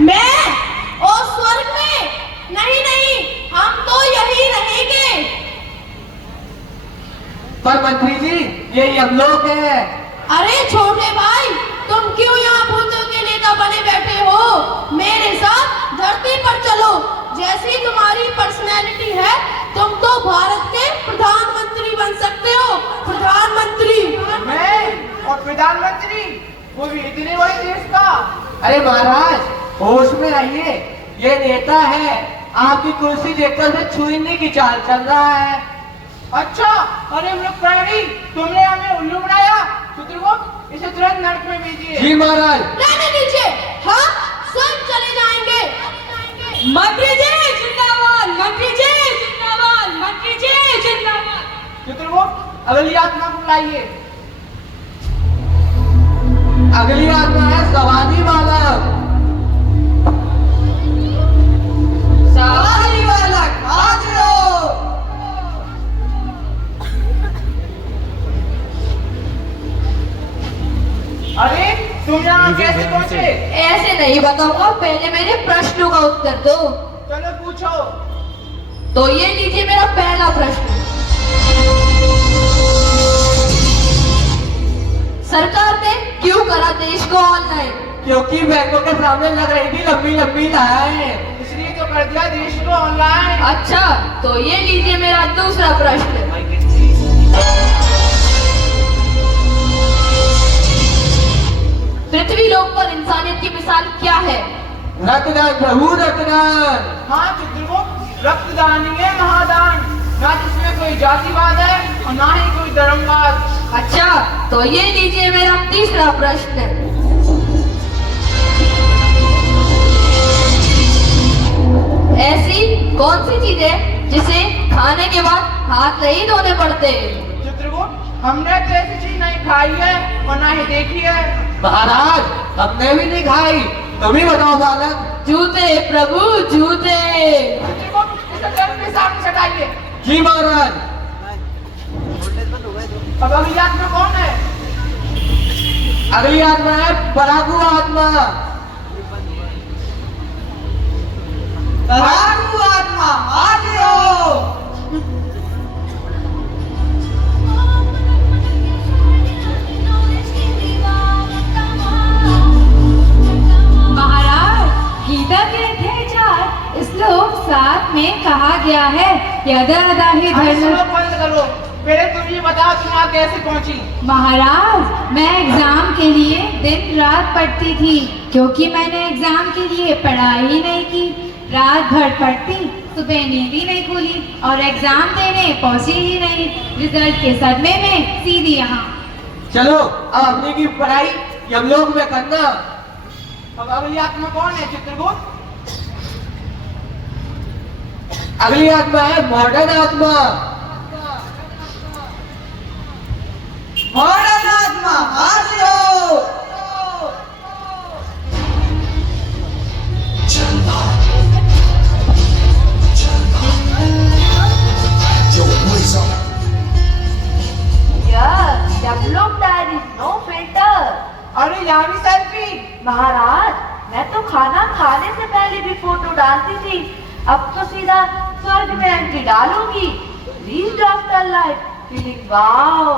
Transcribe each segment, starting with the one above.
मैं और स्वर्ग में नहीं नहीं, हम तो यही रहेंगे। पर मंत्री जी, ये यमलोक है। अरे छोटे भाई, तुम क्यों यहाँ भूतों के नेता बने बैठे हो? मेरे साथ धरती पर चलो। जैसी तुम्हारी पर्सनैलिटी है, तुम तो भारत के प्रधानमंत्री बन सकते हो। प्रधानमंत्री। मैं और प्रधानमंत्री, वो भी इतने बड़े देश का। अरे महाराज, होश में रहिए। ये नेता है, आपकी कुर्सी देखकर से छूने की चाल चल रहा है। अच्छा, अरे मृग प्राणी, तुमने हमें उल्लू बनाया। चित्रगुप्त, इसे तुरंत नरक में भेजिए। जी महाराज। रहने दीजिए, हाँ स्वयं चले जाएंगे। मंत्री जी जिंदाबाद, मंत्री जी जिंदाबाद, मंत्री जी जिंदाबाद। चित्रगुप्त, अगली आत्मा को लाइए। अगली आत्मा है सवारी बालक। सवारी बालक हाजिर हो। अरे तुम यहाँ कैसे पहुँचे? ऐसे नहीं बताऊंगा, पहले मेरे प्रश्नों का उत्तर दो। चलो पूछो। तो ये लीजिए मेरा पहला प्रश्न। सरकार ने क्यों करा देश को ऑनलाइन? क्योंकि बैंकों के सामने लग रही थी लंबी लंबी लाइनें, इसलिए तो कर दिया देश को ऑनलाइन। अच्छा, तो ये लीजिए मेरा दूसरा प्रश्न। पृथ्वी लोक पर इंसानियत की मिसाल क्या है? रक्तदान प्रभु, रक्तदान। हाँ चित्रगुप्त, रक्तदान ही है महादान। ना जिसमें कोई जातिवाद है और ना ही कोई धर्मवाद। अच्छा, तो ये लीजिए मेरा तीसरा प्रश्न। ऐसी कौन सी चीज है जिसे खाने के बाद हाथ नहीं धोने पड़ते? चित्रगुप्त, हमने तो ऐसी चीज नहीं खाई है और ना ही देखी है। महाराज, हमने भी नहीं खाई। तुम ही बताओ बालक। जूते प्रभु, जूते। चित्रगुप्त, इसे तुरंत के सामने से हटाइए। जी महाराज। अब अगली आत्मा कौन है? अगली आत्मा है परागु आत्मा। परागु आत्मा हाजिर हो। गीता के अध्याय 4 श्लोक 7 में कहा गया है, यदा यदा ही अरे धर्म। सुनो, बंद करो। पहले तुम ये बताओ, तुम यहाँ कैसे पहुँची? महाराज, मैं एग्जाम के लिए दिन रात पढ़ती थी, क्योंकि मैंने एग्जाम के लिए पढ़ाई ही नहीं की। रात भर पढ़ती, सुबह नींद ही नहीं खुली और एग्जाम देने पहुंची ही नहीं। रिजल्ट के सदमे में सीधी यहाँ। चलो, अब अपनी की पढ़ाई यमलोक में करना। अब अगली आत्मा कौन है चित्रगुप्त? अगली आत्मा है मॉडर्न आत्मा। मॉडर्न आत्मा हाजिर हो। No filter. अरे यहाँ भी सेल्फी। महाराज, मैं तो खाना खाने से पहले भी फोटो डालती थी, अब तो सीधा स्वर्ग में एंट्री डालूंगी। Read after life, feeling wow.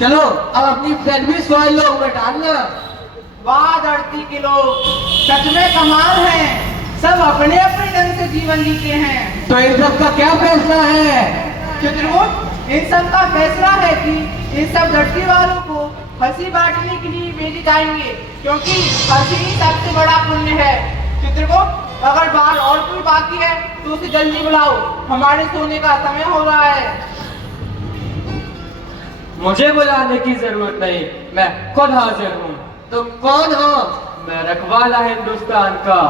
चलो, अब अपनी सेल्फी सोए लोग में डालना। वाह धरती के लोग, सच में कमाल हैं। सब अपने अपने ढंग से जीवन जीते हैं। तो इन सब का क्या फैसला है? चित्रगुप्त, इन सब का फैसला है कि इन सब धरती वालों को हंसी बांटने के लिए भेजे जाएंगे, क्योंकि हंसी ही सबसे बड़ा पुण्य है। चित्रगुप्त, अगर बाहर और कोई बाकी है तो उसे जल्दी बुलाओ, हमारे सोने का समय हो रहा है। मुझे बुलाने की जरूरत नहीं, मैं खुद हाजिर हूँ। तुम कौन हो? मैं रखवाला हिंदुस्तान का,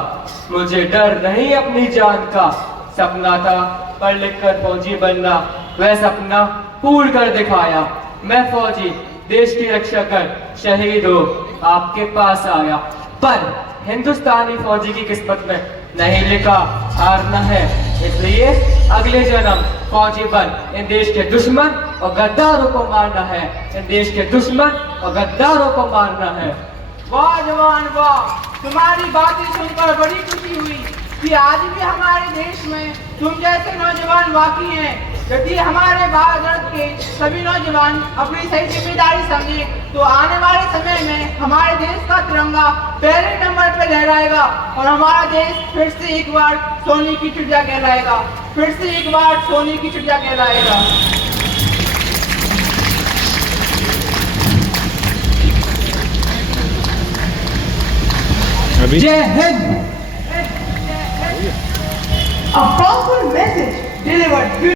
मुझे डर नहीं अपनी जान का। सपना था पढ़ लिख कर फौजी बनना, वह सपना पूर्ण कर दिखाया। मैं फौजी देश की रक्षा कर शहीद हो आपके पास आया, पर हिंदुस्तानी फौजी की किस्मत में नहीं लिखा हारना है, इसलिए अगले जन्म फौजी बन इन देश के दुश्मन और गद्दारों को मारना है। इन देश के दुश्मन और गद्दारों को मारना है। वाह जवान वाह, तुम्हारी बातें सुनकर बड़ी खुशी हुई कि आज भी हमारे देश में तुम जैसे नौजवान बाकी हैं। यदि हमारे भारत के सभी नौजवान अपनी सही जिम्मेदारी समझे तो आने वाले समय में हमारे देश का तिरंगा पहले नंबर पर लहराएगा और हमारा देश फिर से एक बार सोने की चिड़िया कहलाएगा, फिर से एक बार सोने की चिड़िया कहलाएगा। जय Hind. A powerful message delivered